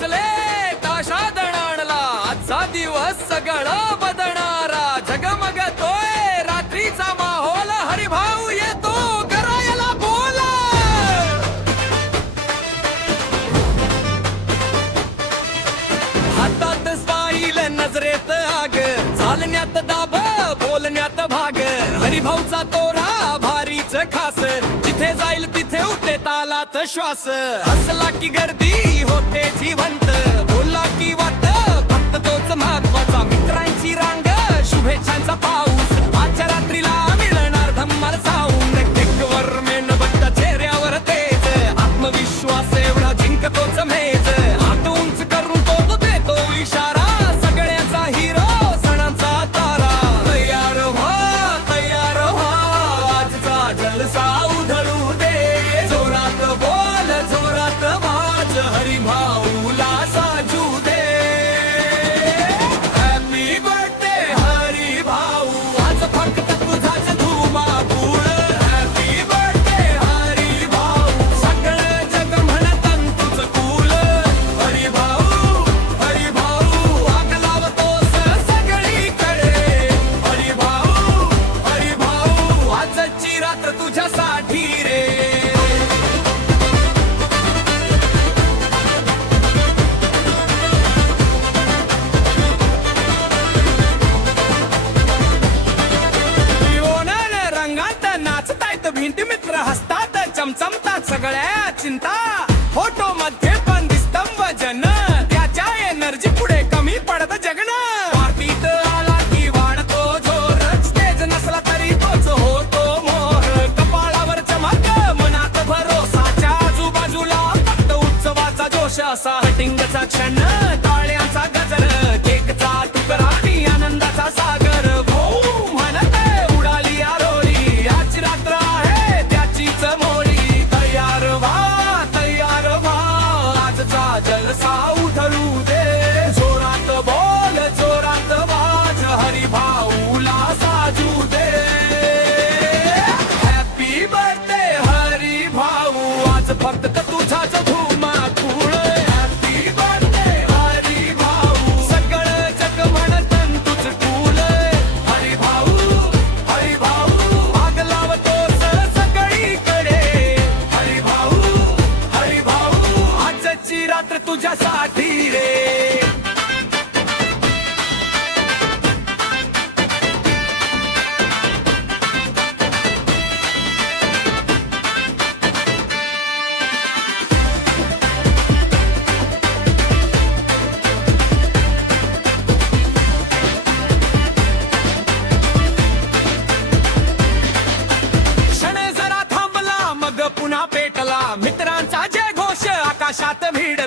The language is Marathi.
वाजले ताशा दणाणला, आजचा दिवस सगळं बदणारा. झगमगतोय रात्रीचा माहोल, हरिभाऊ येतो करायला बोला. हातात स्माईल नजरेत आग, चालण्यात दाब बोलण्यात भाग. हरिभाऊचा तोरा भारीच खास, जिथे जाईल तिथे उठे तालात श्वास. हसला की गर्दी होते जिवंत, बोलला की वाट फक्त तोच महत्वाचा. मित्रांची रांग शुभेच्छांचा पाऊस, आजच्या रात्रीला मिळणार धम्माल साऊंड. टेकवर मेणबत्त चेहऱ्यावर तेज, आत्मविश्वास एवढा जिंकतोच मेज. हात उंच करून तो देतो इशारा, सगळ्याचा हिरो सणांचा तारा. तयार व्हा तयार व्हा, आजचा जलसा उधळू दे. जोरात बोल जोरात वाज, हरिभाऊला साजू दे. हॅपी बर्थडे हरिभाऊ, आज फक्त तुझाच धुमाकूळ. हॅपी बर्थडे हरिभाऊ, सगळं जग म्हणतं तुझं कूल. हरिभाऊ हरिभाऊ, आग लावतोस सगळीकडे. हरिभाऊ हरिभाऊ, आजची रात्र तुझ्यासाठी रे. ओनर रंगात नाचतायत भिंती, मित्र हसतात चमचमतात सगळ्या चिंता. फोटो मध्ये पण दिसतं वजन, त्याच्या एनर्जी पुढे कमी पडत जगन. पार्टीत आला की वाढतो जोर, स्टेज नसला तरी तोच होतो मोर. कपाळावर चमक मनात भरोसाच्या, आजूबाजूला फक्त उत्सवाचा जोश. असा हटिंगचा क्षण, टाळ्यांचा गजर, केकचा तुकडा आणि आनंदाचा सागर. भाऊ म्हणत उडाली आरोळी, याची रात्र आहे त्याचीच मोळी. तयार व्हा आजचा जलसा उधळू दे. जोरात बोल जोरात वाज, हरिभाऊला साजू दे. हॅपी बर्थडे हरिभाऊ, आज फक्त तुझाच धुमाकूळ. हॅपी बर्थडे हरिभाऊ, सगळं जग म्हणतं तुझं कूल. हरिभाऊ हरिभाऊ, आग लावतोस सगळीकडे. हरिभाऊ हरिभाऊ, आजची रात्र तुझ्यासाठी रे. क्षण जरा थांबला, मग पुन्हा पेटला. मित्रांचा जय घोष आकाशात भिडला.